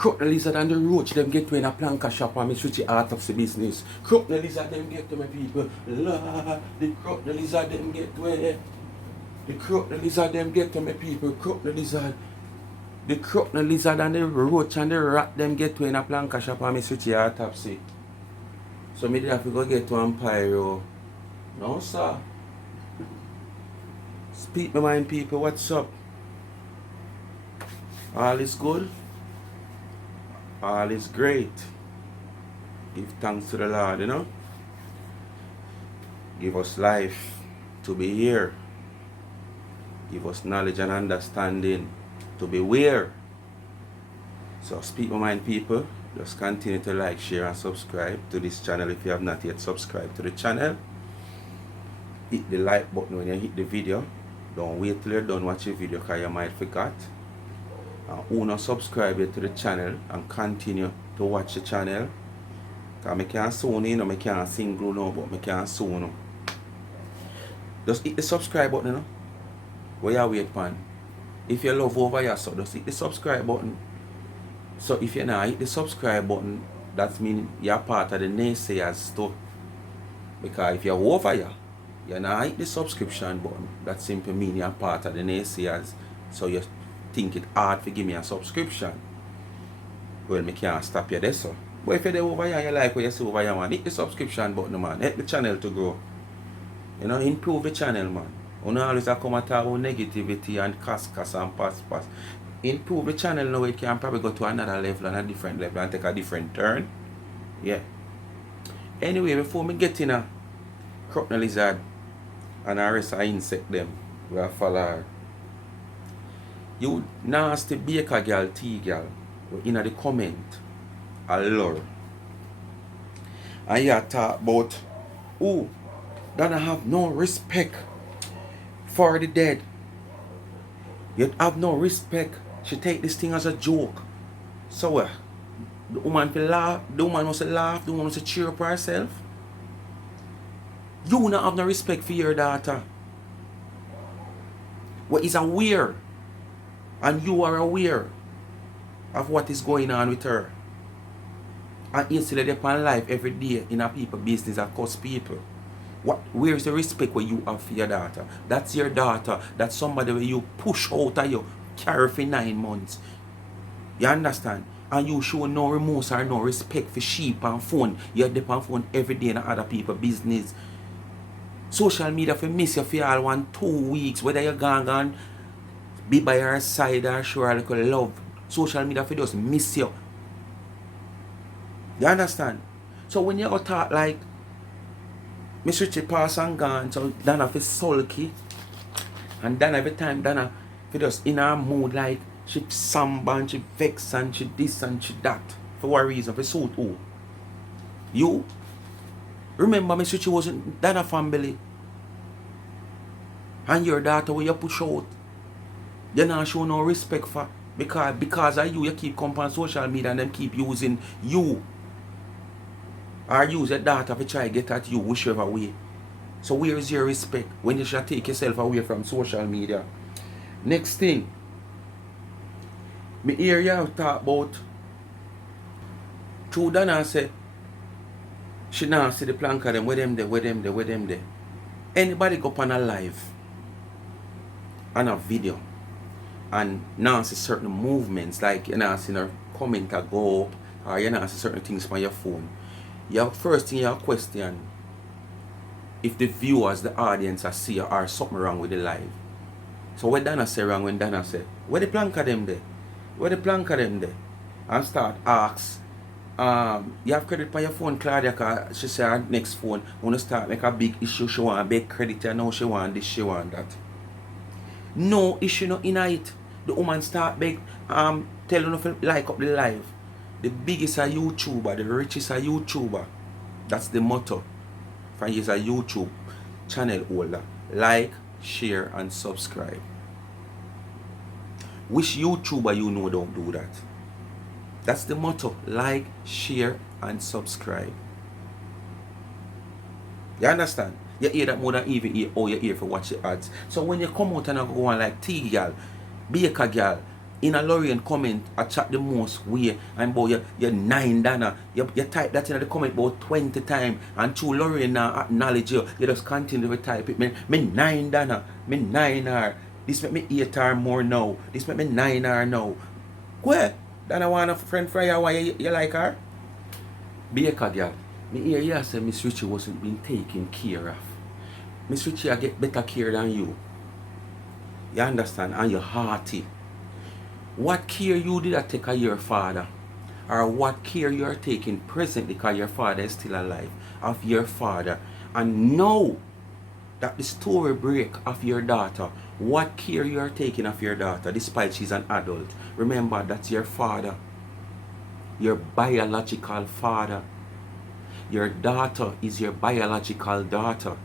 Crook the lizard and the roach, them get to in a planka shop and Miss Richie Autopsy business. Crook the lizard, them get to my people. Lord, the crook the lizard, them get to where? The crook the lizard, them get to my people. Crook the lizard. The crook the lizard and the roach and the rat, them get to in a planka shop and Miss Richie Autopsy. So me did have to go get to Empire. No, sir. Speak my mind, people. What's up? All is good? All is great. Give thanks to the Lord, you know. Give us life to be here. Give us knowledge and understanding to beware. So speak my mind, people. Just continue to like, share and subscribe to this channel if you have not yet subscribed to the channel. Hit the like button when you hit the video. Don't wait till you're done watching the video because you might forget. And who not subscribe yet to the channel and continue to watch the channel. Because I can't soon, you know, I can't sing glue now, but I can't soon. You know. Just hit the subscribe button, you know. Where you wait for. If you love over here, so just hit the subscribe button. So if you not hit the subscribe button, that means you're part of the naysayers too. Because if you're over here, you not hit the subscription button, that simply means you're part of the naysayers. So you think it hard to give me a subscription. Well, I can't stop you there, so. But if you're over here, you like what you see over here, man, hit the subscription button, man. Help the channel to grow. You know, improve the channel, man. You know, always come and talk about negativity and cuss and pass. Improve the channel now, it can probably go to another level and a different level and take a different turn. Yeah. Anyway, before me get in a crook lizard and the rest of insect them, we are follow. You nasty baker girl, tea girl, in the comment, allure. And you talk about, oh, that I have no respect for the dead. You have no respect. She take this thing as a joke. So the woman will laugh, the woman must laugh, the woman must cheer up herself. You not have no respect for your daughter. What is aware, and you are aware of what is going on with her. And instead of upon life every day in a people business and cuss people. Where is the respect where you have for your daughter? That's your daughter. That's somebody where you push out of you, carry for 9 months. You understand? And you show no remorse or no respect for sheep and phone. You depend on phone every day in other people's business. Social media for miss you for all 1 2 weeks. Whether you're gone, be by her side or show her a little love. Social media for just miss you. You understand? So when you go talk like Miss Richie pass and gone, so Dana feel sulky. And then every time Dana feel just in her mood like she samba and she vex and she this and she that. For what reason? For suit who? You? Remember Miss Richie wasn't Dana family. And your daughter where you push out. You not show no respect for because of you keep coming on social media and them keep using you. Or use your daughter to try to get at you whichever way. So where is your respect when you should take yourself away from social media? Next thing, me hear you talk about True Dana say she now see the plank of them, where them there. Anybody go on a live and a video and now see certain movements like you know see her comment go up or you know see certain things on your phone. First thing you question if the viewers, the audience are see or something wrong with the live. So what Dana say wrong when Dana say, where the plank of them there? Where the plank of them there? And start ask, you have credit on your phone, Claudia, cause she say her next phone, wanna start make a big issue, she want big credit, and now she want this, she want that. No issue no in it. The woman start big tell you to like up the live. The biggest a YouTuber, the richest a YouTuber. That's the motto. For he is a YouTube channel holder. Like, share, and subscribe. Which YouTuber you know don't do that? That's the motto. Like, share, and subscribe. You understand? You hear that more than even hear, oh, you hear for watch the ads. So when you come out and go on like tea girl, baker girl, In a Lorraine comment, I chat the most way, and about your 9 Dana. You type that in the comment about 20 times, and through Lorraine now acknowledge you, you just continue to type it. Me 9 Dana, me 9 R. This make me 8 R more now. This make me 9 R now. Where? Dana want a friend for you, why you like her? Baker girl, me hear you say Miss Richie wasn't being taken care of. Miss Richie I get better care than you. You understand? And you're hearty. What care you did I take of your father? Or what care you are taking presently because your father is still alive of your father? And now that the story break of your daughter, what care you are taking of your daughter despite she's an adult? Remember, that's your father. Your biological father. Your daughter is your biological daughter.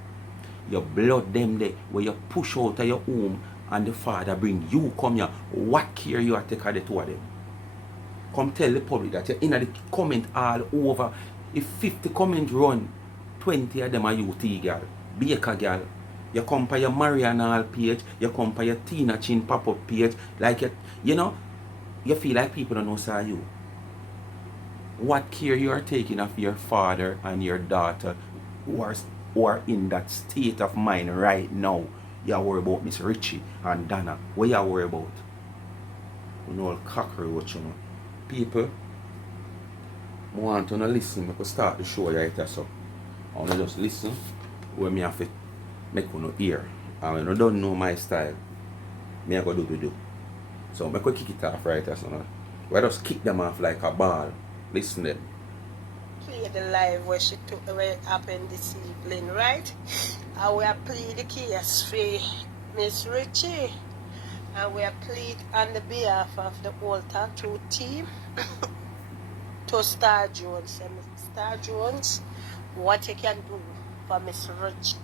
Your blood them there where you push out of your home and the father bring you come here. What care you are take of the two of them? Come tell the public that you're in the comment all over. If 50 comment run, 20 of them are you T girl, Baker girl. You come by your Marianne page, you come by your Tina Chin pop-up page, like you know, you feel like people don't know say you. What care you are taking of your father and your daughter who are in that state of mind right now? You worry about Miss Richie and Dana. What you worry about? You know, cockroach, you know. People, I want to listen. I could start the show right there, so I want to just listen where me have to make you hear. And when you don't know my style, me I go do. So I could kick it off right there, so now. We just kick them off like a ball. Listen them. Play the live where she took where happened this evening, right? And we are playing the case for Miss Richie. And we are played on the behalf of the Waterhouse team to Star Jones. And Star Jones, what you can do for Miss Richie.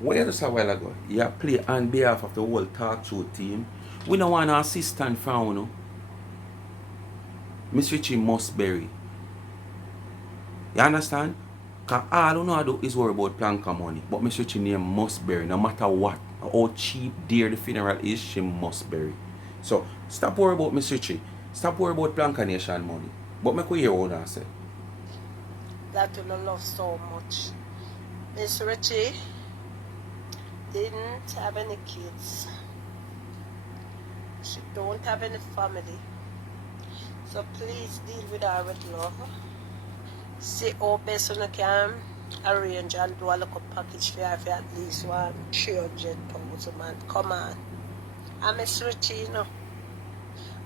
What you just a while ago, you play on behalf of the whole talk show team. We don't want an assistant from you know. Miss Richie must bury. You understand? Because all you know I do is worry about planka money. But Miss Richie name must bury. No matter what. How cheap, dear the funeral is, she must bury. So, stop worry about Miss Richie. Stop worry about planka nation money. But make we hear what I say. That you love so much. Miss Richie didn't have any kids. She don't have any family. So please deal with her with love. See how best you can arrange and do a little package for her for at least 300,000 man. Come on. And Miss Richie, you know,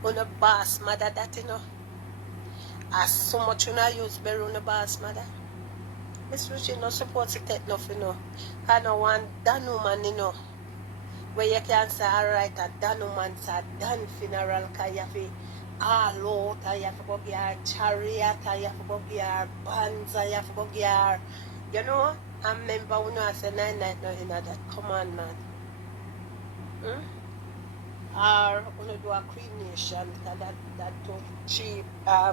on a boss mother that you know. As so much you know use bury on the boss mother. Miss Richie not supposed to take nothing, you know. I don't want that woman, you know. Where you can say, alright, a done woman's a done funeral, because you have to all out, and you have to go get her chariot, and you have to go get her bands, and you have to go get her, you know? And remember, when I say 9 night, no, you know, that commandment. Or when you do a cremation, that too cheap, I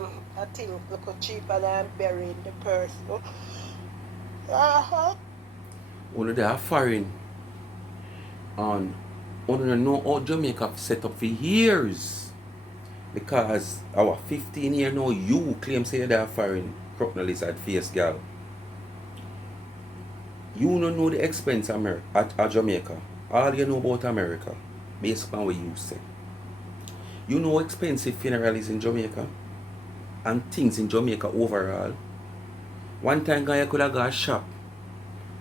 think look cheaper than burying the person. When they are foreign, and don't know how Jamaica set up for years. Because our 15 year now, you claim say they are foreign crocodile lizard face girl. You don't know the expense at Jamaica. All you know about America, based on what you say. You know how expensive funeral is in Jamaica and things in Jamaica overall. One time guy could have got a shop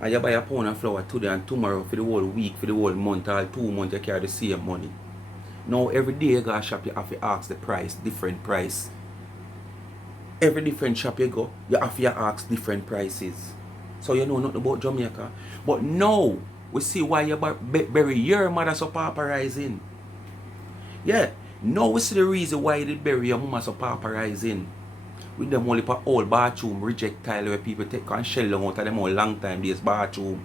and you buy a pound of flour today and tomorrow for the whole week, for the whole month or 2 months you carry the same money. Now every day you go a shop you have to ask the price, different price. Every different shop you go, you have to ask different prices. So you know nothing about Jamaica. But now we see why you bury your mother so pauperizing. Yeah, now we see the reason why you did bury your mama so pauperizing. With them only for old bathroom, reject tile where people take and shell out of them all long time days bathroom.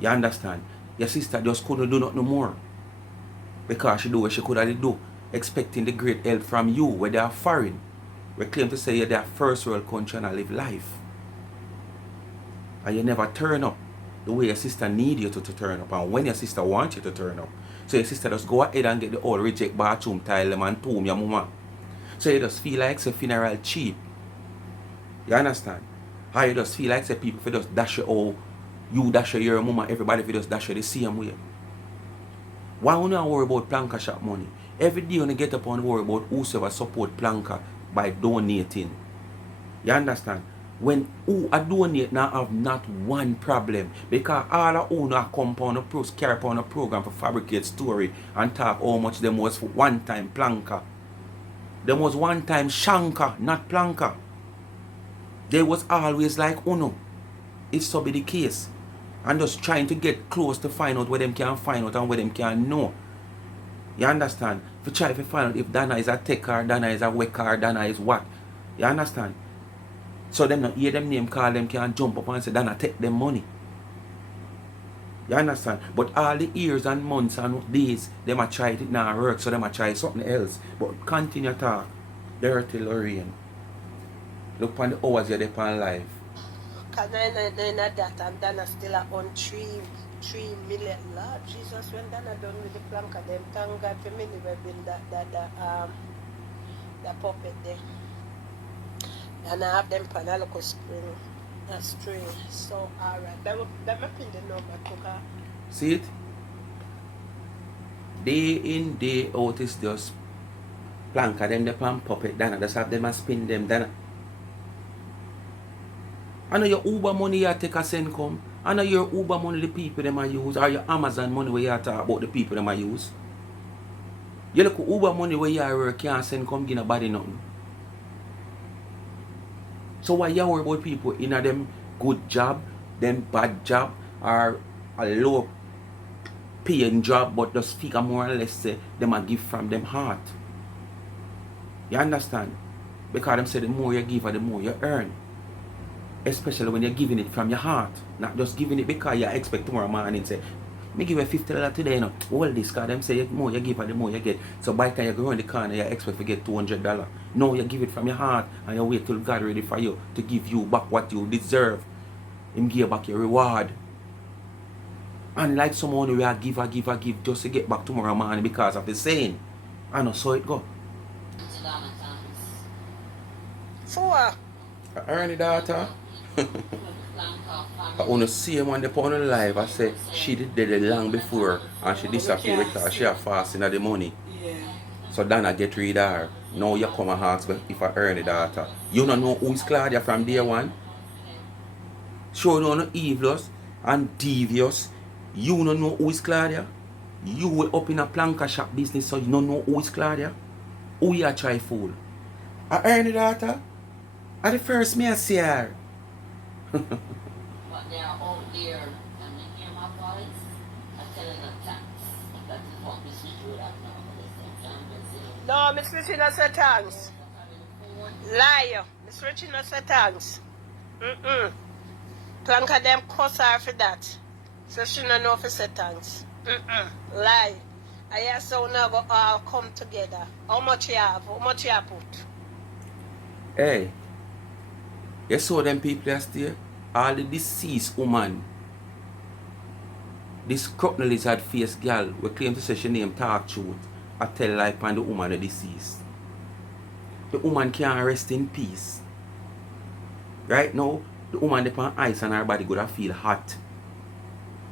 You understand? Your sister just couldn't do nothing more. Because she do what she could have do. Expecting the great help from you where they are foreign. We claim to say you're their first world country and live life. And you never turn up the way your sister need you to turn up and when your sister wants you to turn up. So your sister just go ahead and get the old reject bathroom tile them and tomb your mama. So you just feel like say funeral cheap. You understand? How you just feel like say people if just dash you all, you dash your mama, everybody if just dash you the same way. Why you not worry about planka shop money? Every day you get up and worry about whosoever support planka by donating. You understand? When who a donate now have not one problem because all of who now come on a carry upon a program for fabricate story and talk how much them was for one time planka. Them was one time shanka, not planka. They was always like uno. If so be the case. And just trying to get close to find out where them can find out and where them can know. You understand? If you try to find out if Dana is a taker, Dana is a waker, Dana is what. You understand? So them not hear them name call them can jump up and say Dana take them money. You understand? But all the years and months and days, them a try it now work, so them a try something else. But continue talk. Dirty Lorraine. Look on the hours you're there on life. Because I that and Dana still on 3 million. Lord Jesus, when Dana done with the plank of them, thank God for me never been that puppet there. And I have them on a local spring. A string. So alright. Them up in the number cooker. See it? Day in, day out is just plank of them the pan puppet, Dana. Just have them and spin them, Dana. I know your Uber money you take a send come. I know your Uber money the people them I use, or your Amazon money where you talk about the people them I use. You look at Uber money where you work can't send come give nobody nothing. So why you worry about people in a them good job, them bad job, or a low paying job but just figure more or less say them a give from them heart. You understand? Because them say the more you give or the more you earn. Especially when you're giving it from your heart. Not just giving it because you expect tomorrow morning say, me give you $50 today, you know. All this because them say the more you give and the more you get. So by the time you go around the corner, you expect to get $200. No, you give it from your heart and you wait till God ready for you to give you back what you deserve. Him give back your reward. Unlike someone who will give just to get back tomorrow morning because of the saying. I know so it go. For I earn it, daughter. I want to see him on the phone live. I say she did it long before and she disappeared because she are fasting at the money. Yeah. So Dana get rid of her. Now you come and ask me if I earn it, daughter. You don't know who is Claudia from day one. Sure you know evil and devious. You don't know who is Claudia. You were up in a planka shop business so you don't know who is Claudia. Who you try fool? I earn it, daughter. At the first me I see her. But they are all here and they hear my voice. I tell them thanks. That is what Miss Richie would have now. no, Miss Richie not say thanks. Liar. Miss Richie not say thanks. Planka them cuss her for that. So she don't know if she say thanks. Lie. I hear so now go all come together. How much you have? How much you have put? Hey. You saw them people yesterday? All the deceased woman. This crocodile lizard face girl we claim to say she name talk truth. I tell life on the woman the deceased. The woman can't rest in peace. Right now, the woman depend on ice and her body gonna feel hot.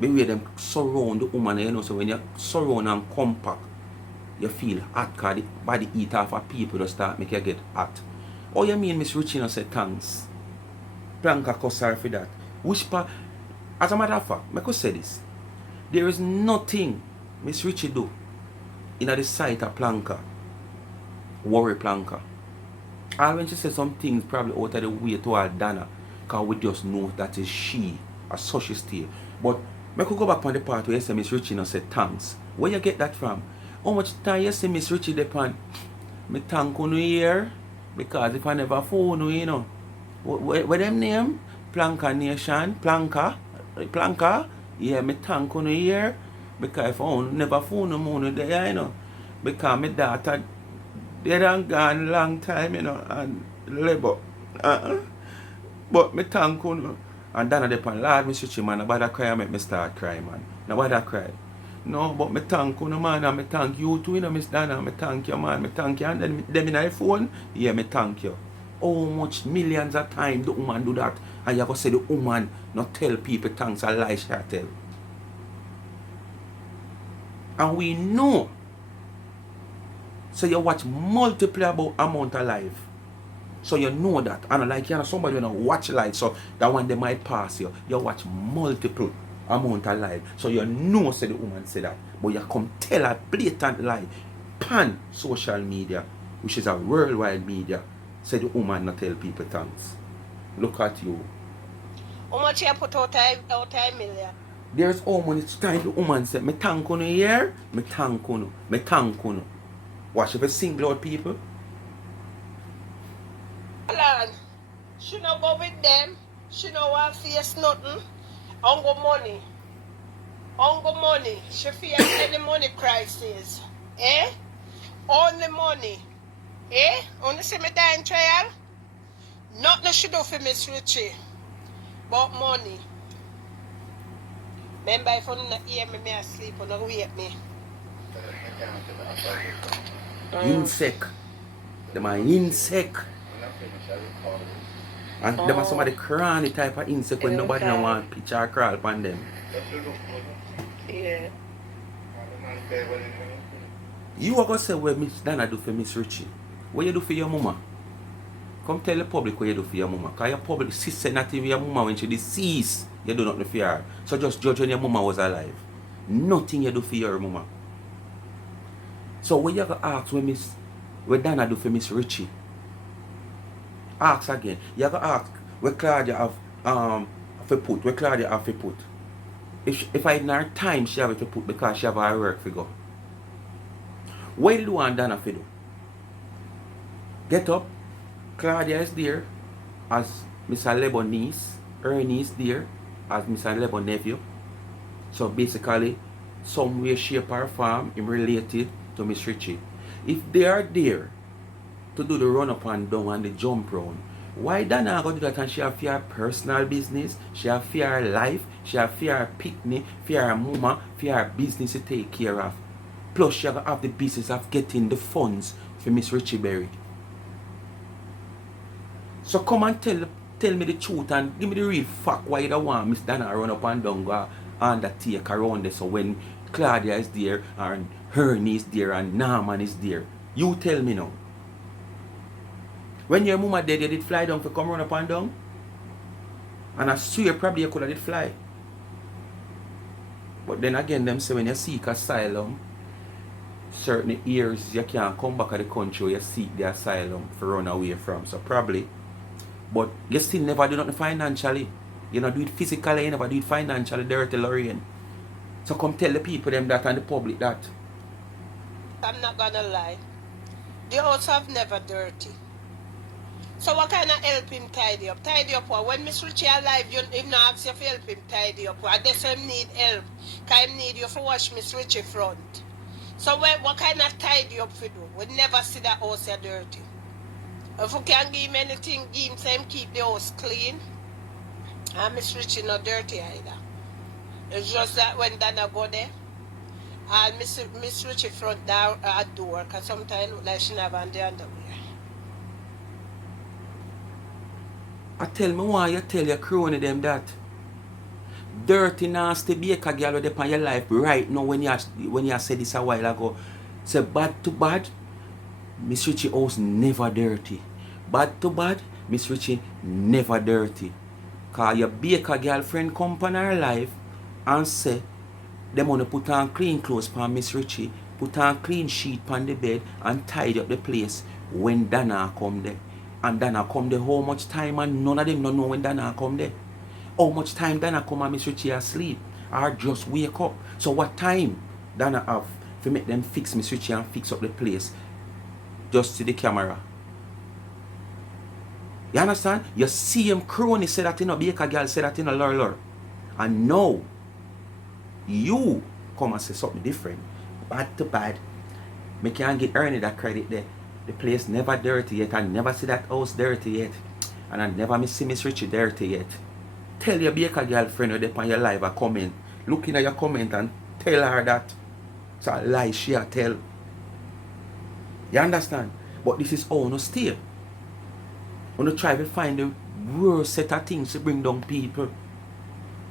Beware them surround the woman, you know, so when you surround and compact, you feel hot because the body eat off of people just start make you get hot. Oh, you mean Miss Richie no say thanks? Planka cuss her for that. Which part, as a matter of fact, I could say this. There is nothing Miss Richie do in the sight of Planka. Worry Planka. All when she says some things probably out of the way to our Dana, because we just know that is she, as such she stay. But I could go back on the part where you say Miss Richie no say thanks. Where you get that from? How much time you say Miss Richie depend? Me thank you here because if I never phone you know. What them name? Planka Nation? Planka? Yeah, me thank you here because if I never phone no money there, you know. Because my daughter they done gone long time, you know, and labor. But me thank you. And then I depend, Lord, Miss Richie, man, nobody cry make me start crying, man. Nobody cry. No, but me thank you, no man, and me thank you too, you know, Miss Dana, me thank you, man, me thank you. And then them in the phone, yeah, me thank you. How much millions of times the woman do that? And you go say the woman not tell people thanks a lie she tell. And we know. So you watch multiple amount of life. So you know that. And like you know somebody when you watch life, so that one they might pass you. You watch multiple amount of life. So you know say the woman say that. But you come tell a blatant lie. Pan social media, which is a worldwide media, say the woman not tell people thanks. Look at you. How much you put out a million? There's how much time the woman say, me thank you here, me thank you, me thank you. Watch if you single out people. Hold on. She no go with them. She no want face nothing. Ongo money. Ongo money. She fear any money crisis. Eh? Only money. Eh? Only see me die in trial? Nothing she do for Miss Richie. But money. Remember if you don't hear me, I sleep or not wake me. Insect. Them are insect. And them are some of the cranny type of insect when nobody don't want picture or crawl upon them. Yeah. You are going to say what Miss Dana do for Miss Richie. What you do for your mama? Come tell the public what you do for your mama. Because your public sister nothing with your mama when she deceased. You do nothing for her. So just judge when your mama was alive. Nothing you do for your mama. So what you going to ask what Dana do for Miss Richie? Ask again. You have to ask what Claudia have to put. What Claudia have to put. If I in her time she have to put because she have her work to go. What do you want Dana to do? Get up. Claudia is there as Mr. Lebo niece. Her niece there as Mr. Lebo nephew. So basically, some way, shape or form, I'm related to Miss Richie. If they are there to do the run up and down and the jump round, why Dana go do that and she have for her personal business, she have for her life, she have for her picnic, for her mama, for her business to take care of. Plus she have the business of getting the funds for Miss Richie Berry. So come and tell me the truth and give me the real fact why you don't want Miss Dana run up and down go undertake around there. So when Claudia is there and Hernie is there and Norman is there, you tell me now. When your mama dead, you did fly down to come run up and down? And I swear probably you could have did fly. But then again, them say when you seek asylum, certain years you can't come back to the country you seek the asylum to run away from. So probably. But you still never do nothing financially. You don't do it physically, you never do it financially, dirty Lorraine. So come tell the people them that and the public that. I'm not gonna lie. The house have never dirty. So what kind of help him tidy up? Tidy up what? When Miss Richie alive, you him not ask you to help him tidy up what? That's why him need help. Because him need you to wash Miss Richie front. So what kind of tidy up for do? We never see that house here dirty. If we can give him anything, give him say him keep the house clean. And Miss Richie not dirty either. It's just that when Dana go there, and Miss Richie front door at door, because sometimes like she never on the underwear. I tell me why you tell your crony them that. Dirty nasty baker girl with upon your life right now when you said this a while ago. Say bad to bad, Miss Richie house never dirty. Bad to bad, Miss Richie never dirty. Cause your baker girlfriend come upon her life and say them wanna put on clean clothes for Miss Richie, put on clean sheet on the bed and tidy up the place when Dana come there. And Dana come there how much time and none of them don't know when Dana come there. How much time Dana come and Miss Richie asleep or just wake up. So what time Dana have to make them fix Miss Richie and fix up the place just to the camera. You understand? You see him crony say that in a baker girl say that in a lur. And now you come and say something different. Bad to bad. Me can't get Ernie that credit there. The place never dirty yet. I never see that house dirty yet. And I never see Miss Richie dirty yet. Tell your baker girlfriend or on your live a comment. Look in at your comment and tell her that It's a lie she a tell. You understand? But this is how no stay. When you try to find the worst set of things to bring down people.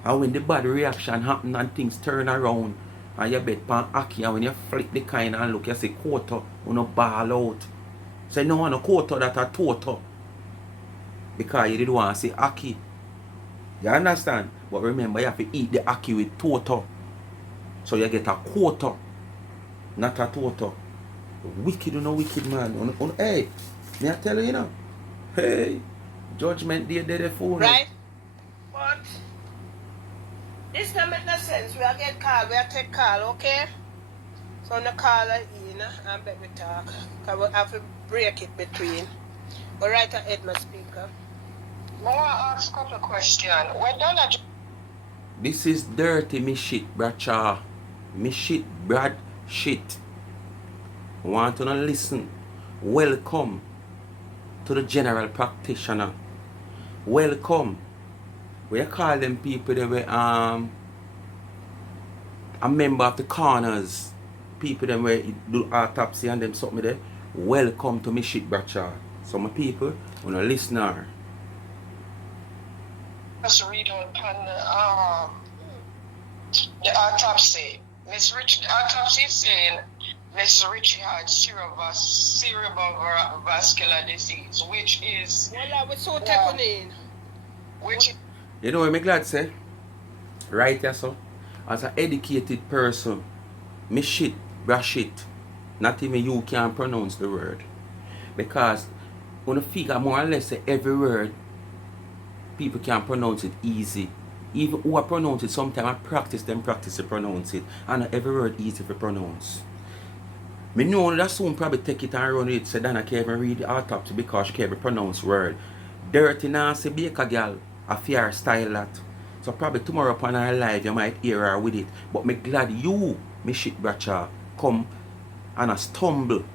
And when the bad reaction happen and things turn around, and you bet pan Aki, and when you flick the kind and look, you say quarter, you no ball out. Say no one a quarter that a total. Because you didn't want to say Aki. You understand? But remember, you have to eat the Aki with total. So you get a quarter, not a total. Wicked, you know, wicked man. Hey, me I tell you, you know. Hey, judgment day, they phone. Right? But this don't make no sense. We are get call, we are take call, okay? So the caller in and let me talk. Because we have to break it between. But right ahead, my speaker. May I ask a couple of questions? When Donna This is dirty me shit, bracha. Me shit, brad shit. Want to listen? Welcome to the general practitioner. Welcome. We call them people that were a member of the corners. People that were do autopsy and them something there. Welcome to me shit, bracha. Some people wanna listener. just read on the autopsy. Miss Richie, the autopsy is saying Miss Richie had cerebrovascular disease, which is Well, we so take in. which You know what I'm glad say? Right here, so. As an educated person, me shit, brush it. Not even you can pronounce the word. Because when you figure more or less every word, people can pronounce it easy. Even who I pronounce it, sometimes I practice to pronounce it. And not every word easy to pronounce. Me know that soon probably take it and run it, so then I can't even read the autopsy because she can't even pronounce word. Dirty nasty baker girl, a fair style that. So probably tomorrow upon her live you might hear her with it. But me glad you, me shit bracha, come and a stumble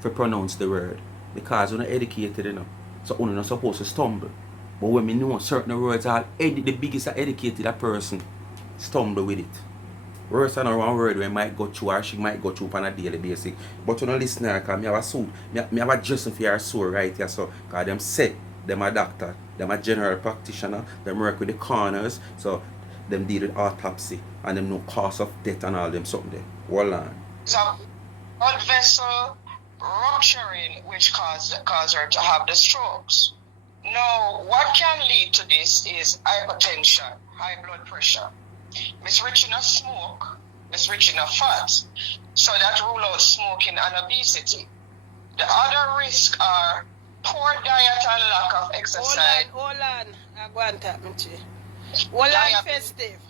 to pronounce the word. Because you're not educated enough. So you're not supposed to stumble. But when me know certain words are the biggest educated a person stumble with it. Worse than one word we might go through or she might go through on a daily basis. But you don't listen to her because I have a suit. I have a dressing for her sore right here. So because them say them a doctor, them a general practitioner, them work with the corners, so them deal with autopsy and them know cause of death and all them something there. Hold on. a blood vessel rupturing, which caused her to have the strokes. Now, what can lead to this is hypertension, high blood pressure. Miss Richie not smoke, Miss Richie not fat, so that rule out smoking and obesity. The other risks are poor diet and lack of exercise. Hold on. I'm going to tap me to you. Hold on, festive.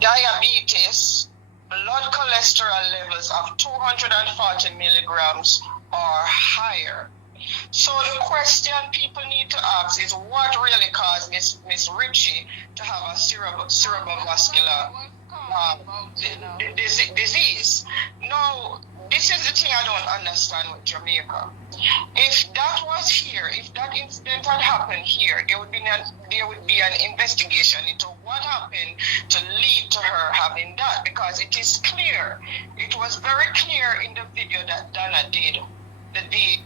Diabetes, blood cholesterol levels of 240 milligrams or higher. So the question people need to ask is what really caused Miss Richie to have a cerebrovascular disease? Now, this is the thing I don't understand with Jamaica. If that was here, if that incident had happened here, there would be an investigation into what happened to lead to her having that, because it is clear. It was very clear in the video that Donna did the deed.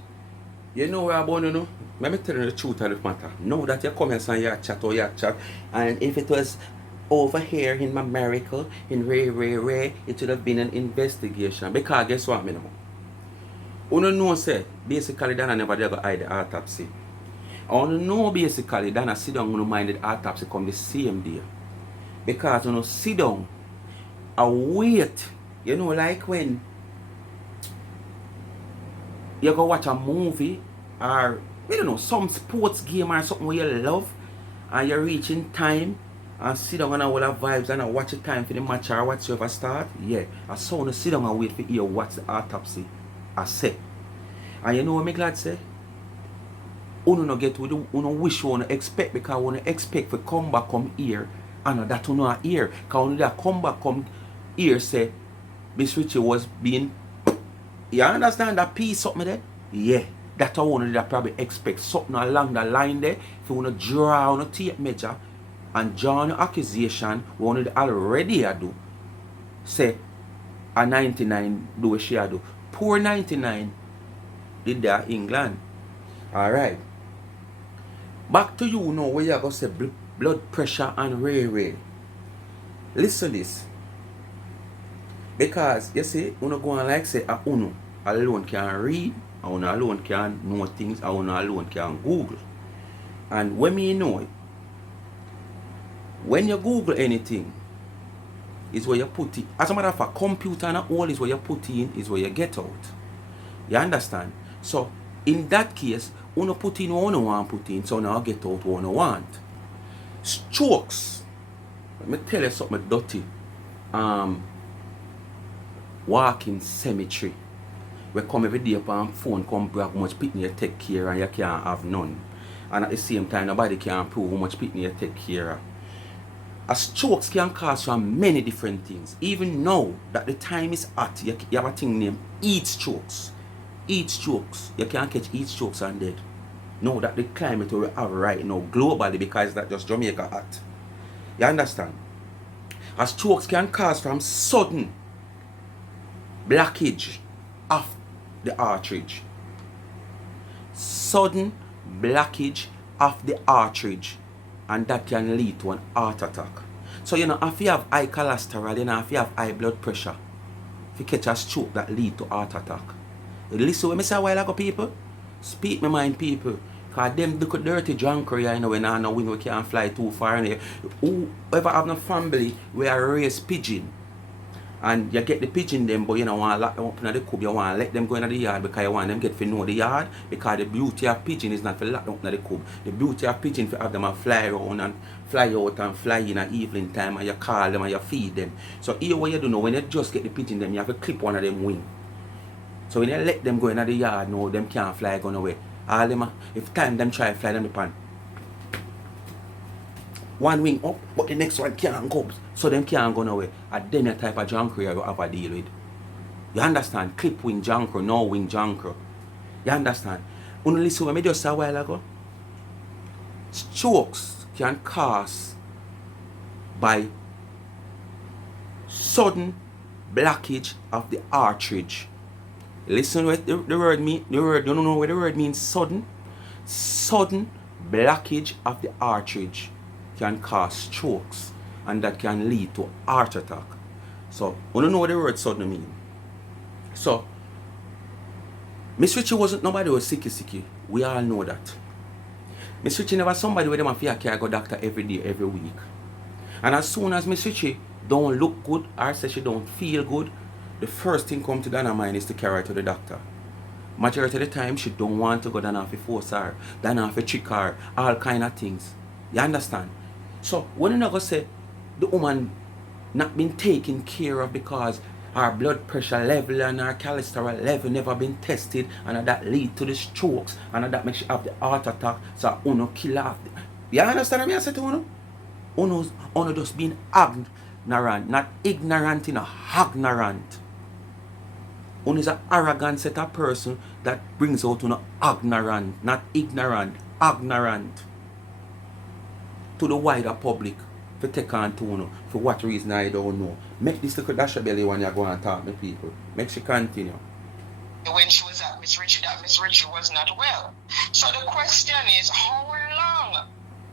You know where I'm going to know? Let me tell you the truth of the matter. Now that you come and your chat, and if it was over here in America, in Ray, it would have been an investigation. Because guess what, me know? You know, say, basically, Dana never did hide the autopsy. I know basically, Dana sit down and mind the autopsy come the same day. Because you know, sit down and wait. You know, like when you go watch a movie or, I don't know, some sports game or something where you love and you're reaching time and sit down and all the vibes and watch the time for the match or whatsoever start. Yeah, I saw you sit down and wait for you watch the autopsy. I say. And you know what me glad say? You no get with you no wish you expect, because you expect for come back come here and that you know here. Because you that come back come here say Miss Richie was being. You understand that piece something there? Yeah. That's how one that probably expect something along the line there. If you want to draw on a tape measure and draw on an accusation, one already do. Say a 99 do what she a do. Poor 99 did that England. Alright. Back to you now where you are going to say blood pressure and ray. Listen this. Because you see, you go on like say a uno alone can read, a uno alone can know things, a uno alone can Google. And when me know it, when you Google anything, is where you put it. As a matter of fact, computer and all is where you put in, is where you get out. You understand? So in that case, you put in what you want put in, so now get out what you want. Strokes. Let me tell you something dirty. Walking cemetery. We come every day upon phone, come brag how much picnic you take care and you can't have none. And at the same time, nobody can prove how much picnic you take care of. Strokes can cause from many different things. Even now that the time is hot, you have a thing named heat strokes. Heat strokes. You can't catch heat strokes and dead. Now that the climate we have right now globally, because that's just Jamaica hot. You understand? Strokes can cause from sudden blockage of the artery. Sudden blockage of the artery. And that can lead to an heart attack. So if you have high cholesterol, if you have high blood pressure, if you catch a stroke that lead to heart attack. Listen what I say a while ago, people. Speak my mind, people. Because them look dirty junker, when I know we can't fly too far. Whoever have no family, we are raised pigeon. And you get the pigeon them, but you don't want to lock them up in the coop. You want to let them go in the yard because you want them get to know the yard. Because the beauty of pigeon is not to lock them up in the coop. The beauty of pigeon is to have them fly around and fly out and fly in at evening time, and you call them and you feed them. So here what you do now, when you just get the pigeon them, you have to clip one of them wing. So when you let them go in the yard now, them can't fly going away. All them, if time them try to fly them upon one wing up, but the next one can't go. So them can't go nowhere. And then a type of junker you have to deal with. You understand? Clip wing junker, no wing junker. You understand? Only listen what I just said a while ago. Strokes can cause by sudden blockage of the artery. Listen what the word mean. The word, you don't know what the word means. Sudden. Sudden blockage of the artery can cause strokes, and that can lead to heart attack. So, you don't know what the word sudden mean. So, Miss Richie wasn't nobody was sicky. We all know that. Miss Richie never somebody where them have to carry go doctor every day, every week. And as soon as Miss Richie don't look good or say she don't feel good, the first thing come to Dana's mind is to carry her to the doctor. Majority of the time, she don't want to go. Dana have to force her, Dana have to trick her, all kind of things. You understand? So, when you're not going to say the woman not been taken care of because her blood pressure level and her cholesterol level never been tested, and that lead to the strokes, and that makes you have the heart attack, so uno kill her. You understand what I say to uno? Uno just being ignorant, not ignorant, ignorant. Uno is an arrogant set of person that brings out uno ignorant, not ignorant, ignorant. To the wider public, for take on to you, for what reason I don't know. Make this little dash belly when you go and talk to people. Make she continue. When she was at Miss Richie, that Miss Richie was not well. So the question is, how long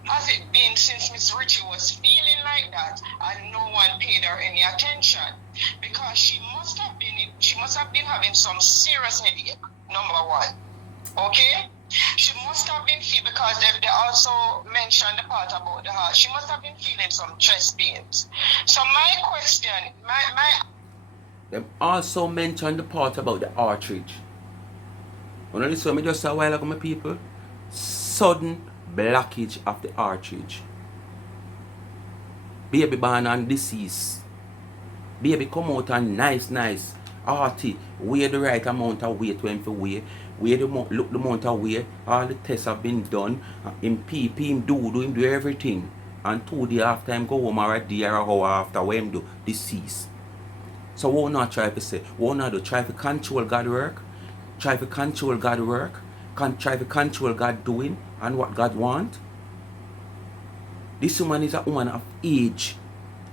has it been since Miss Richie was feeling like that and no one paid her any attention? Because she must have been having some serious headache, number one. Okay? She must have been feeling, because they also mentioned the part about the heart. She must have been feeling some chest pains. So my question, They also mentioned the part about the artery. When I listen to me just a while ago, my people, sudden blockage of the artery. Baby born and deceased. Baby come out and nice, hearty, weigh the right amount of weight when for weigh. Look the amount of weight, all the tests have been done. Him him do everything. And 2 days after him go home, or a day or an hour after what him do, deceased. So what not try to say? What not do? Try to control God work? Try to control God work? Try to control God doing and what God want? This woman is a woman of age.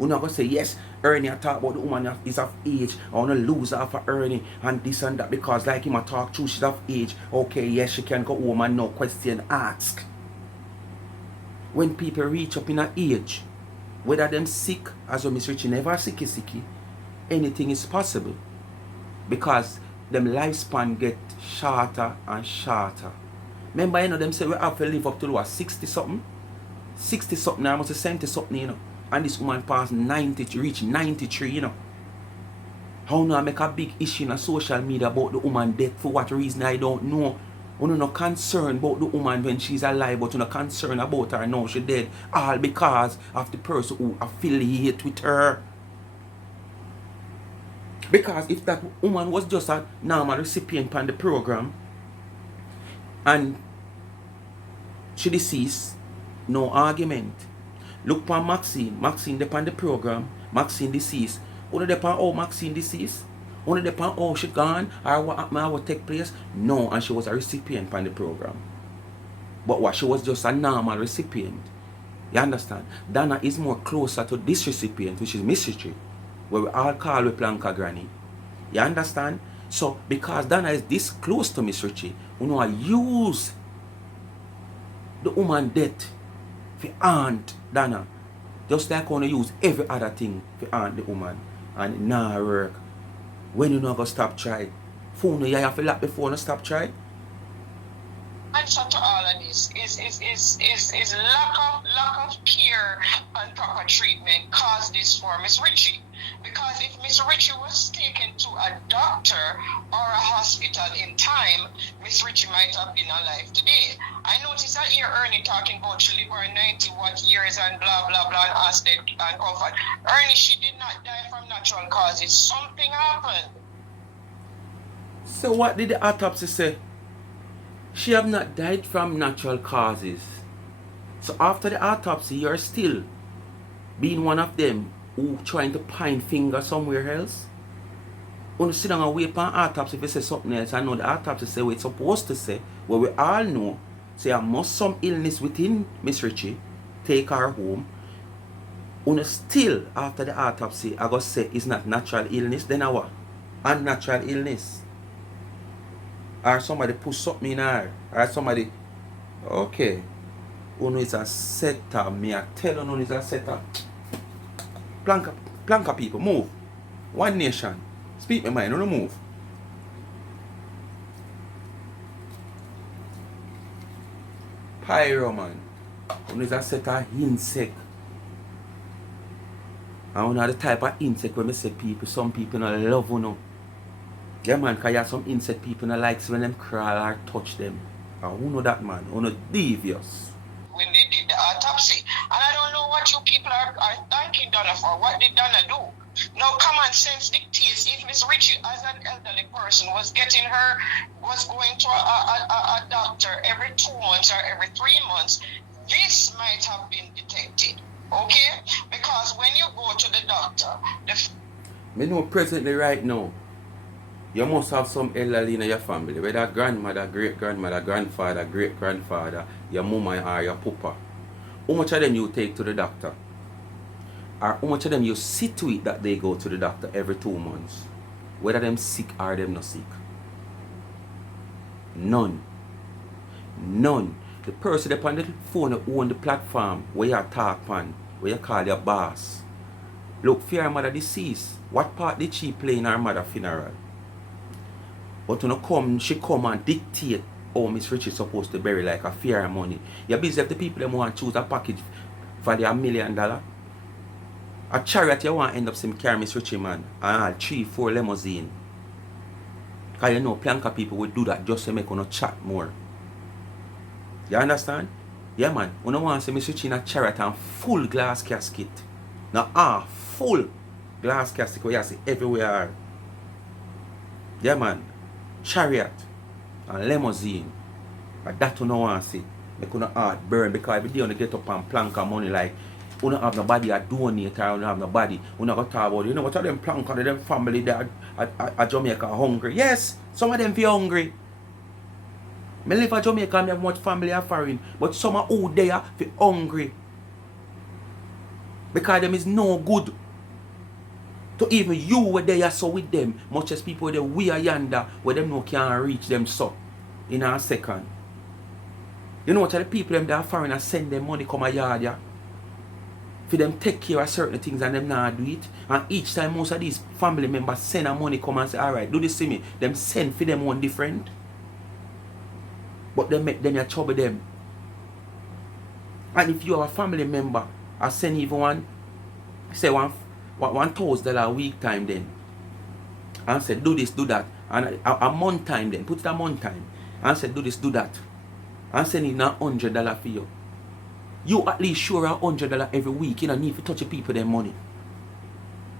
We're not gonna say, yes, Ernie, I talk about the woman is of age. I wanna lose her for Ernie and this and that because like him I talk true, she's of age. Okay, yes, she can go home and no question ask. When people reach up in an age, whether them sick, as Miss Richie never sicky, anything is possible. Because them lifespan get shorter and shorter. Remember, you know, them say we have to live up to what, 60 something? 60 something, almost 70 something, you know. And this woman passed 90, reach 93, you know. How now make a big issue on social media about the woman death? For what reason I don't know. We're not concerned about the woman when she's alive, but we're not concerned about her now she's dead. All because of the person who affiliate with her. Because if that woman was just a normal recipient on the program and she deceased, no argument. Look for Maxine. Maxine depend the program. Maxine deceased. Only depend how Maxine deceased. Only depend how she gone or what happened or what take place. No, and she was a recipient on the program. But what, she was just a normal recipient. You understand? Dana is more closer to this recipient, which is Miss Richie, where we all call with Planka Granny. You understand? So because Dana is this close to Miss Richie, we know I use the woman death for aunt Dana. Just like I use every other thing for aunt the woman. And it nah work. When you not gonna stop try? Phone you have to lock before you stop try? Answer to all of this is lack of care and proper treatment caused this for Miss Richie. Because if Miss Richie was taken to a doctor or a hospital in time, Miss Richie might have been alive today. I noticed that here Ernie talking about she lived her 90 what years and blah blah blah and asked dead and comfort. Ernie, she did not die from natural causes. Something happened. So what did the autopsy say? She have not died from natural causes. So after the autopsy, you're still being one of them who trying to point finger somewhere else. When you sit down and wait for an autopsy if you say something else, I know the autopsy say what it's supposed to say. What we all know, say there must some illness within Miss Richie, take her home. When you still after the autopsy, I go say it's not natural illness, then what? Unnatural illness. Or somebody put something in her. Or somebody, okay. Uno is a setter. Me I tell Uno is a setter. Planka people, move. One nation. Speak my mind, Uno move. Pyro man. Uno is a setter insect. And Uno the type of insect when I say people, some people don't love Uno. Yeah man, because you have some insect people that likes when them crawl or touch them. And who know that man? Who know devious? When they did the autopsy. And I don't know what you people are thanking Donna for. What did Donna do? Now common sense dictates if Miss Richie as an elderly person was going to a doctor every 2 months or every 3 months, this might have been detected. Okay? Because when you go to the doctor, Me know presently right now, you must have some elderly in your family, whether grandmother, great-grandmother, grandfather, great-grandfather, your mama or your papa. How much of them you take to the doctor? Or how much of them you see to it that they go to the doctor every 2 months? Whether them sick or them not sick? None. None. The person up on the phone who own the platform where you talk on, where you call your boss. Look, for your mother deceased, what part did she play in her mother's funeral? But when she come and dictate how Miss Richie is supposed to bury like a fair money. You're busy if the people them want to choose a package for their $1 million. A chariot you want to end up seeing carry Miss Richie man and 3-4 limousine. Because you know Planka people will do that just to make you chat more. You understand? Yeah man, when you want to see Miss Richie in a chariot and full glass casket. Now full glass casket where you see everywhere. Yeah man. Chariot and limousine. But that you don't want to see. Make your heart burn because every day you get up and plank money like you don't have nobody a donate or you don't have nobody. You don't talk about it. You know what of them plank of them family that at Jamaica are hungry. Yes, some of them feel hungry. I live in Jamaica and have much family are foreign. But some are out there feel hungry. Because them is no good. To even you where they are so with them, much as people where we are yonder, where them no can reach them so in a second. You know what the people them that are foreign send them money come a yard, yeah? For them take care of certain things and them not do it. And each time most of these family members send a money come and say, alright, do this to me. Them send for them one different. But they make them trouble them. And if you have a family member, I send even one, say $1,000 a week time then. And say do this, do that. And a month time then, put it a month time. And say do this, do that. And send it $100 for you. You at least sure $100 every week. You don't need to touch the people their money.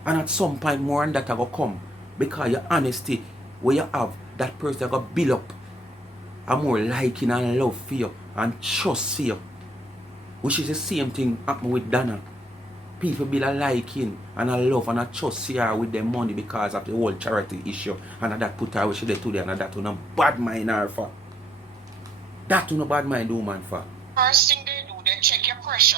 And at some point more than that I go come. Because your honesty where you have, that person go build up a more liking and love for you and trust for you. Which is the same thing happen with Dana. People build a liking and a love and a trust for her with their money because of the whole charity issue. And that put her where she did today and that no bad mind her for. That no bad mind woman for. First thing they do, they check your pressure,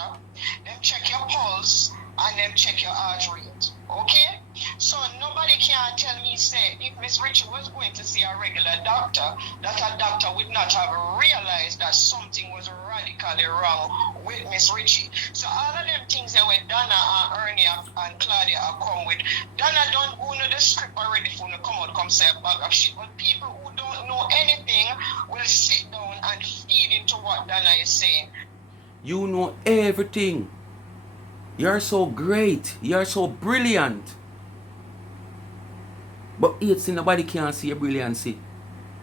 them check your pulse, and them check your heart rate. Okay? So nobody can tell me, say, if Miss Richie was going to see a regular doctor, that a doctor would not have realized that something was radically wrong with Miss Richie. So all of them things that with Donna and Ernie and Claudia are come with, Donna don't know the script already for to come out, come say a bag of shit. But people who don't know anything will sit down and feed into what Donna is saying. You know everything. You're so great. You're so brilliant. But it's nobody can see your brilliancy.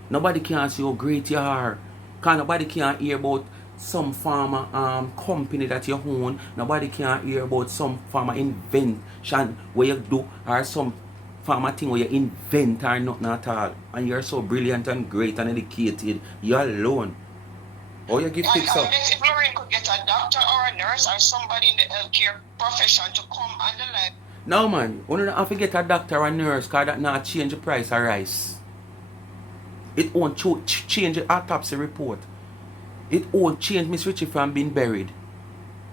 Nobody can see how great you are. Because nobody can hear about some farmer company that you own. Nobody can hear about some farmer invention where you do or some farmer thing where you invent or nothing at all. And you're so brilliant and great and educated. You're alone. Or you give fix up. If Lorraine could get a doctor or a nurse or somebody in the healthcare profession to come and the like. No man, you don't have to get a doctor or a nurse because that not change the price of rice. It won't change the autopsy report. It won't change Miss Richie from being buried.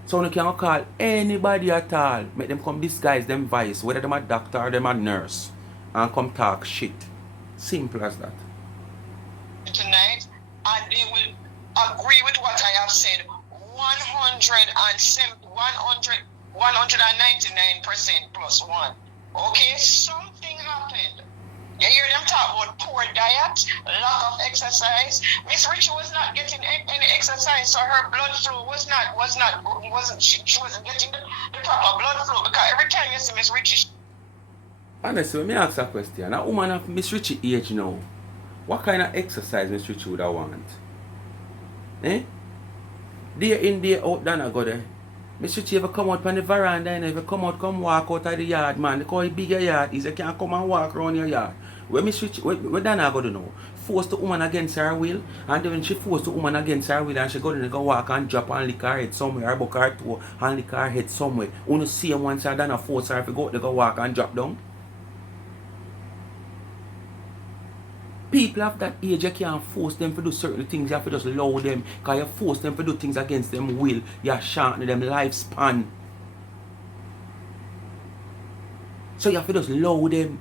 So you can call anybody at all. Make them come disguise them vice, whether them a doctor or them a nurse. And come talk shit. Simple as that. Tonight, and they will agree with what I have said 199% plus one. Okay, something happened. You hear them talk about poor diet, lack of exercise. Miss Richie was not getting any exercise, so her blood flow she wasn't getting the proper blood flow, because every time you see Miss Richie. Honestly, let me ask a question. A woman of Miss Richie age now, what kind of exercise Miss Richie would I want? Eh? Day in, day out, Dana go there. Miss Richie ever come out on the veranda and ever come out, come walk out of the yard, man. Because it's bigger yard is you can't come and walk around your yard. Where Miss Richie, where Dana go to know? Force the woman against her will, and then when she force the woman against her will and she go there and go walk and drop and lick her head somewhere, or buck her toe and lick her head somewhere. You see her once her Dana force her to go out there go walk and drop down. People of that age, you can't force them to do certain things. You have to just allow them. Because you force them to do things against them will. You shorten them lifespan. So you have to just allow them.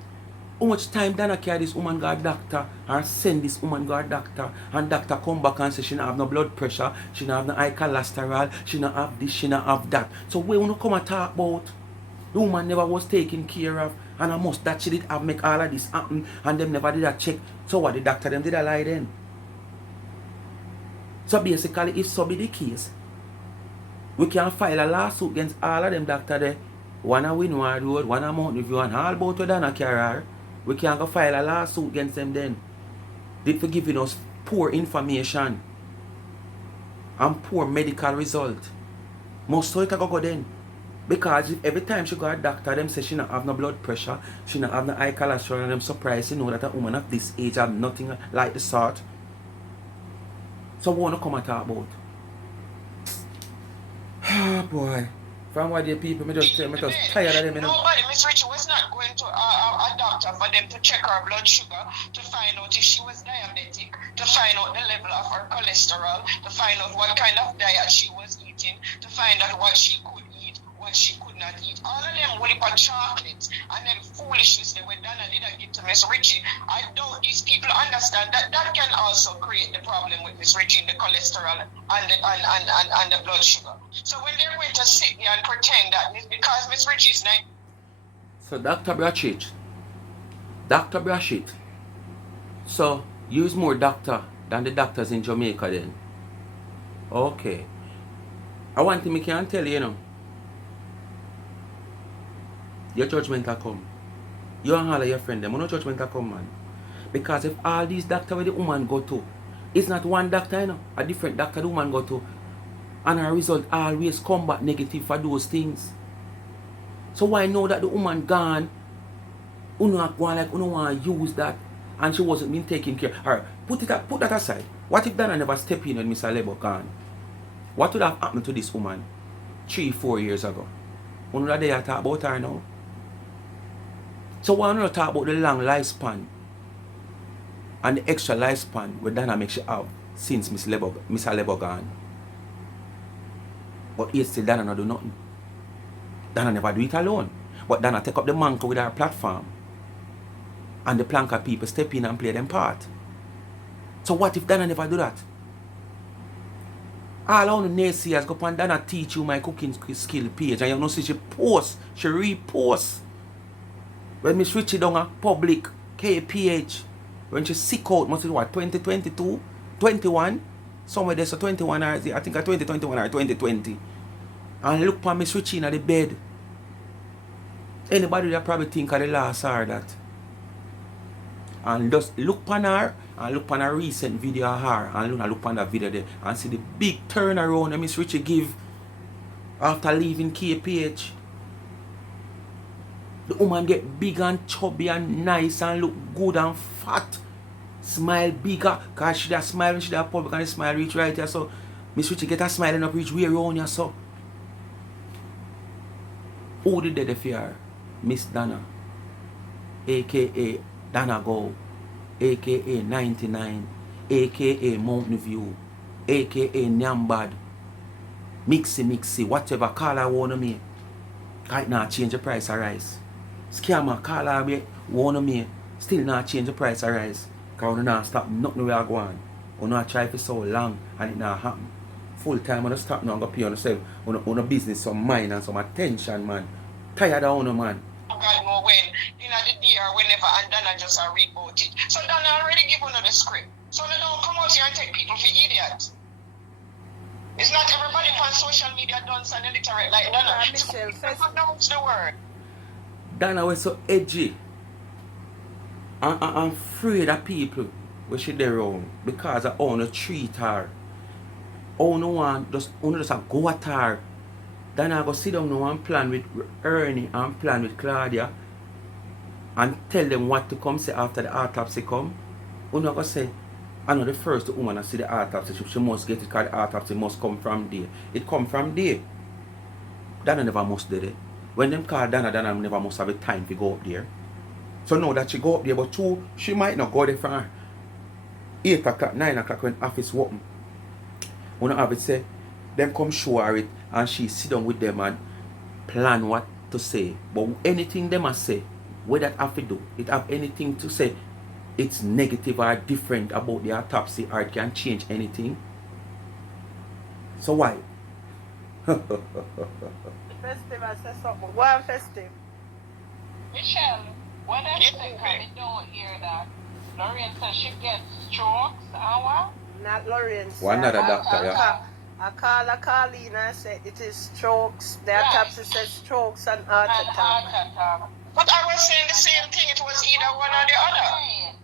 How much time Dana carry this woman got a doctor or send this woman got a doctor and doctor come back and say she don't have no blood pressure, she don't have no high cholesterol, she don't have this, she don't have that. So we want to come and talk about the woman never was taken care of, and I must that she did have make all of this happen and them never did a check. So what the doctor them did a lie then? So basically if so be the case, we can file a lawsuit against all of them doctor there. One a Winward Road, one a Mountain View, and all about Dana carrier. We can go file a lawsuit against them then. They for giving us poor information and poor medical result. Most so it go then. Because if every time she go to a doctor, them say she not have no blood pressure, she not have no high cholesterol, and them surprised to know that a woman of this age have nothing like the sort. So we want to come and talk about. Oh boy. From what the people, me just tired of them. Nobody, Miss Richie was not going to a doctor for them to check her blood sugar, to find out if she was diabetic, to find out the level of her cholesterol, to find out what kind of diet she was eating, to find out what she could eat, what she could not eat. All of them would eat chocolate and then foolishness they were done and didn't give to Miss Richie. I doubt these people understand that that can also create the problem with Miss Richie, the cholesterol and the blood sugar. So when they're going to sit here and pretend that it's because Miss Richie is not. So Dr. Brashit, so use more doctor than the doctors in Jamaica then. Okay. I want to make you tell you, you know. Your judgment will come. You and all of your friends, them, no judgment will come, man. Because if all these doctors where the woman go to, it's not one doctor, you know, a different doctor the woman go to, and her result always come back negative for those things. So why know that the woman gone, you know, like you want to use that, and she wasn't being taken care of her? Put that aside. What if Dana never stepped in when Mr. Lebo gone? What would have happened to this woman 3-4 years ago? You know that they are talking about her now? So why not talk about the long lifespan and the extra lifespan where Dana makes you have since Mr. Lebo gone? But yet still Dana not do nothing. Dana never do it alone. But Dana take up the mantle with her platform. And the planka people step in and play them part. So what if Dana never do that? All on the naysayers go upon Dana teach you my cooking skill page, and you know see she post, she repost. When Miss Richie done a public KPH, when she sick out, must be what, 2022, 21, somewhere there's a 21 or I think a 2021 or 2020. And look upon Miss Richie in the bed. Anybody that probably think of the last hour that. And just look upon her and look upon a recent video of her and look upon that video there and see the big turnaround that Miss Richie give after leaving KPH. The woman get big and chubby and nice and look good and fat. Smile bigger. Because she da smile when she da public and the smile reach right here. So Miss Richie get a smiling up reach way around here so. Who did that for her? Miss Dana. AKA Dana Go, aka 99, aka Mountain View, aka Nyambad, Mixy, whatever, call her one of me. Right now change the price of rice. Scammer, call her one of me, still not change the price of rice. Because we not stop nothing we are going. We not try for so long and it not happen. Full time we not stop now and go pay on yourself on a business, some mind and some attention, man. Tired of one man. God know when, you know, the day or whenever, and Dana just reboot it. So Dana already give you the script. So they don't come out here and take people for idiots. It's not everybody on social media done and illiterate like Dana. So knows the word. Dana was so edgy. I'm afraid of people when she there around because I want to treat her. I want just go at her. Then I go sit down now and plan with Ernie and plan with Claudia and tell them what to come say after the autopsy come. You know, I go say, I know the first woman to see the autopsy, she must get it because the autopsy must come from there. It come from there. Dana never must do it. When them call Dana never must have a time to go up there. So now that she go up there, but too, she might not go there from 8 o'clock, 9 o'clock when office open. When I have it say, them come show her it and she sit down with them and plan what to say. But anything them must say, what that have to do, it have anything to say, it's negative or different about the autopsy or it can change anything. So why? Festive, I said something. One festive. Michelle, what I think I don't hear that. Lorraine says she gets strokes, what? Not Lorraine. One other doctor, yeah. I call in and say it is strokes. The autopsy says strokes and heart attack. But I was saying the same thing. It was either one or the other.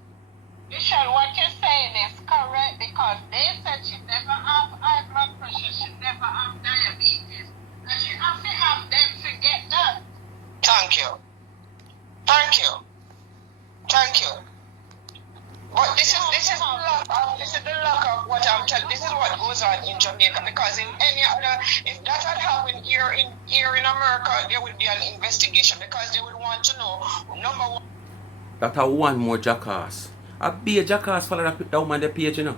Michelle, what you're saying is correct because they said she never have high blood pressure, she never have diabetes, and she have to have them to get that. Thank you. But this is the luck of what I'm telling. This is what goes on in Jamaica because in any other, if that had happened here in America, there would be an investigation because they would want to know number one. That are one more jackass. Be a jackass follow that down on the page, you know.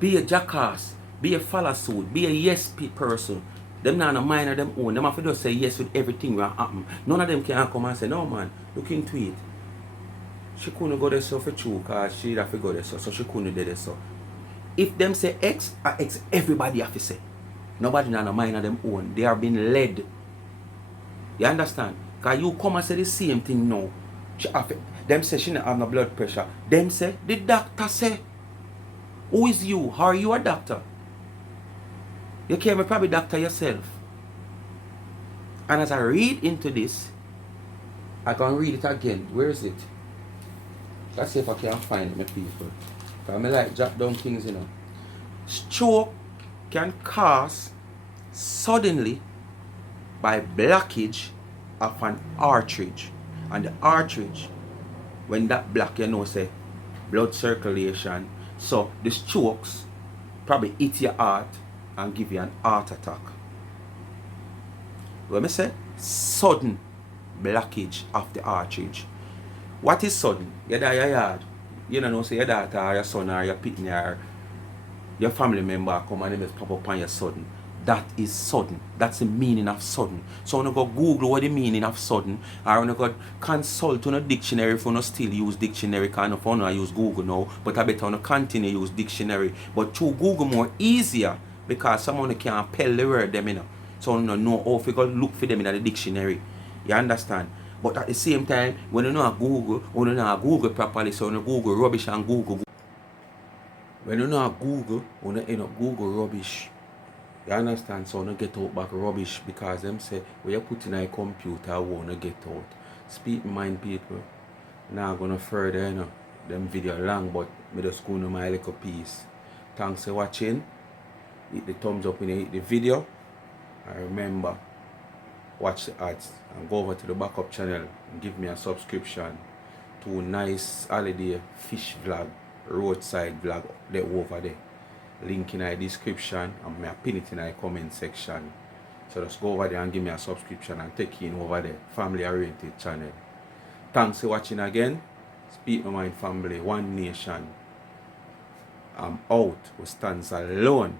Be a jackass. Be a follow suit. Be a yes person. Them not a mind of them own. Them have to just say yes with everything that happen. None of them can come and say, no man, look into it. She couldn't go there so for true because she'd have to go there so she couldn't do there so. If them say X, X, everybody have to say. Nobody not a mind of them own. They are being led. You understand? Because you come and say the same thing now. She have to, them say she not have no blood pressure. Them say, the doctor say. Who is you? How are you a doctor? You can't be probably doctor yourself. And as I read into this, I can read it again. Where is it? Let's see if I can find it, my people. Because I like jot down things, you know. Stroke can cause suddenly by blockage of an artery. And the artery, when that block, you know, say blood circulation. So the strokes probably hit your heart and give you an heart attack. What I say? Sudden blockage of the artery. What is sudden? You die your yard. You don't know, say your daughter or your son or your pitney or your family member come and they just pop up on your sudden. That is sudden. That's the meaning of sudden. So when you go Google what the meaning of sudden, or when you go consult on a dictionary, if you not still use dictionary, kind of I use Google now, but I better want to continue use dictionary. But through Google more easier because someone can spell the word them, you know. So you know how to go look for them in the dictionary. You understand? But at the same time, when you know Google, when you know Google properly, so when you Google rubbish and Google. When you know Google, when you end up Google rubbish. You understand? So you get out back rubbish because them say when you put in a computer, I want to get out. Speak mind people. Now I'm gonna further, you know. Them video long, but me just go to my little piece. Thanks for watching. Hit the thumbs up when you hit the video. And remember, watch the ads and go over to the backup channel and give me a subscription to a nice holiday fish vlog, roadside vlog there over there. Link in the description and I'll pin it in the comment section. So just go over there and give me a subscription and take you in over there. Family oriented channel. Thanks for watching again. Speak my mind family, one nation. I'm out. We stand alone.